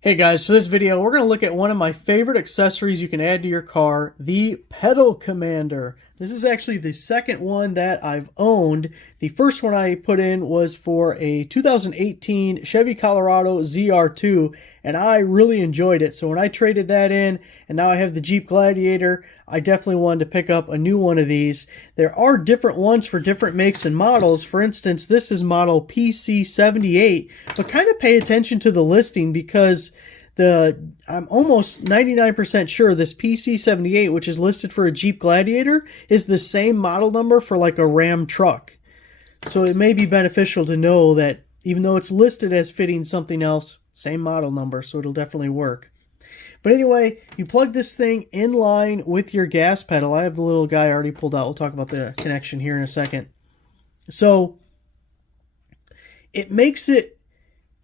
Hey guys, for this video, we're going to look at one of my favorite accessories you can add to your car, the pedal commander. This is actually the second one that I've owned. The first one I put in was for a 2018 Chevy Colorado ZR2, and I really enjoyed it. So when I traded that in, and now I have the Jeep Gladiator, I definitely wanted to pick up a new one of these. There are different ones for different makes and models. For instance, this is model PC78, but kind of pay attention to the listing because I'm almost 99% sure this PC78, which is listed for a Jeep Gladiator, is the same model number for like a Ram truck. So it may be beneficial to know that even though it's listed as fitting something else, same model number, so it'll definitely work. But anyway, you plug this thing in line with your gas pedal. I have the little guy already pulled out. We'll talk about the connection here in a second. So it makes it,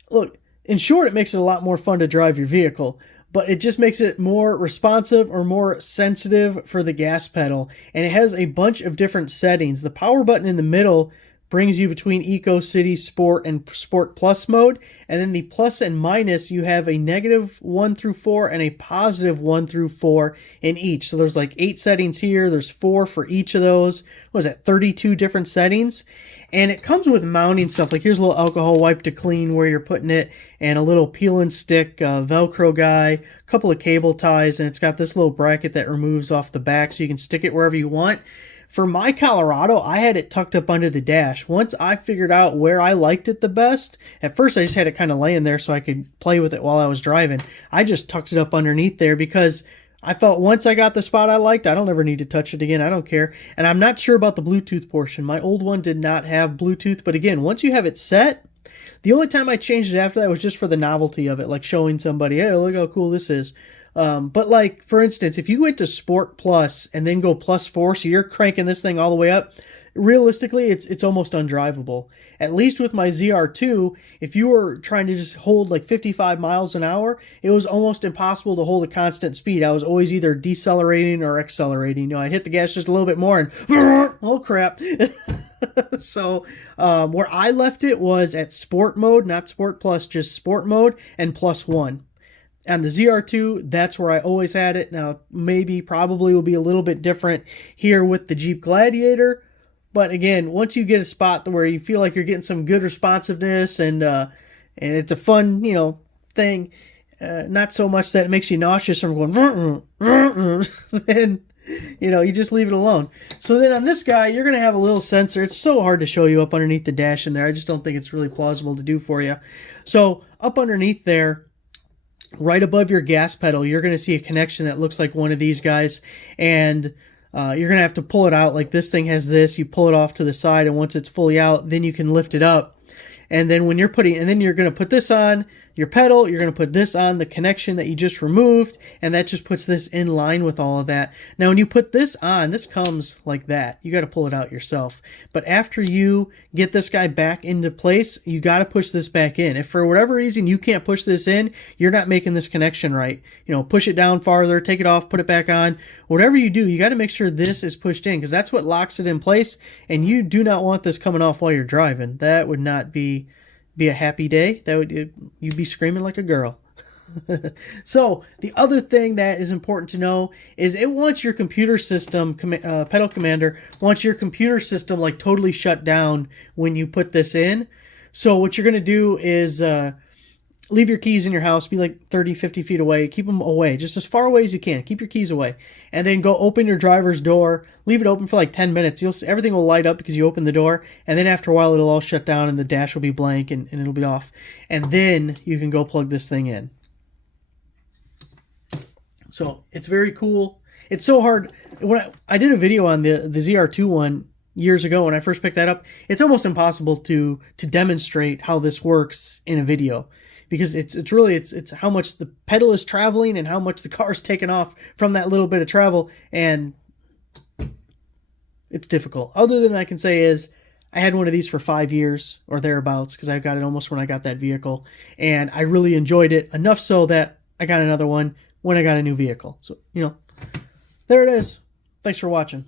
look, in short, it makes it a lot more fun to drive your vehicle, but it just makes it more responsive or more sensitive for the gas pedal. And it has a bunch of different settings. The power button in the middle brings you between Eco, City, Sport, and Sport Plus mode. And then the plus and minus, you have a -1 through 4 and a +1 through 4 in each. So there's like 8 settings here. There's 4 for each of those. What is that, 32 different settings? And it comes with mounting stuff. Like here's a little alcohol wipe to clean where you're putting it, and a little peel and stick Velcro guy, a couple of cable ties, and it's got this little bracket that removes off the back so you can stick it wherever you want. For my Colorado, I had it tucked up under the dash. Once I figured out where I liked it the best, at first I just had it kind of laying there so I could play with it while I was driving. I just tucked it up underneath there because I felt once I got the spot I liked, I don't ever need to touch it again. I don't care. And I'm not sure about the Bluetooth portion. My old one did not have Bluetooth. But again, once you have it set, the only time I changed it after that was just for the novelty of it, like showing somebody, hey, look how cool this is. But like, for instance, if you went to Sport Plus and then go +4, so you're cranking this thing all the way up, realistically, it's almost undrivable. At least with my ZR2, if you were trying to just hold like 55 miles an hour, it was almost impossible to hold a constant speed. I was always either decelerating or accelerating. You know, I'd hit the gas just a little bit more and, oh crap. So where I left it was at Sport mode, not Sport Plus, just Sport mode and +1. On the ZR2, that's where I always had it. Now, probably will be a little bit different here with the Jeep Gladiator. But again, once you get a spot where you feel like you're getting some good responsiveness and it's a fun, thing, not so much that it makes you nauseous from going, then, you just leave it alone. So then on this guy, you're going to have a little sensor. It's so hard to show you up underneath the dash in there. I just don't think it's really plausible to do for you. So up underneath there, right above your gas pedal, you're going to see a connection that looks like one of these guys, and you're going to have to pull it out. Like this thing has this, you pull it off to the side, and once it's fully out, then you can lift it up. And then when you're then you're going to put this on your pedal, you're going to put this on the connection that you just removed, and that just puts this in line with all of that. Now, when you put this on, this comes like that. You got to pull it out yourself. But after you get this guy back into place, you got to push this back in. If for whatever reason you can't push this in, you're not making this connection right. Push it down farther, take it off, put it back on. Whatever you do, you got to make sure this is pushed in, because that's what locks it in place, and you do not want this coming off while you're driving. That would not be a happy day. You'd be screaming like a girl. So the other thing that is important to know is it wants your computer system, pedal commander wants your computer system like totally shut down when you put this in. So what you're going to do is leave your keys in your house, be like 30, 50 feet away, keep them away, just as far away as you can, keep your keys away, and then go open your driver's door, leave it open for like 10 minutes, you'll see everything will light up because you opened the door, and then after a while it'll all shut down and the dash will be blank and it'll be off, and then you can go plug this thing in. So it's very cool. It's so hard. When I did a video on the ZR2 one years ago when I first picked that up, it's almost impossible to demonstrate how this works in a video, because it's really how much the pedal is traveling and how much the car is taking off from that little bit of travel, and it's difficult. Other than I can say is I had one of these for 5 years or thereabouts, because I got it almost when I got that vehicle, and I really enjoyed it enough so that I got another one when I got a new vehicle. So, there it is. Thanks for watching.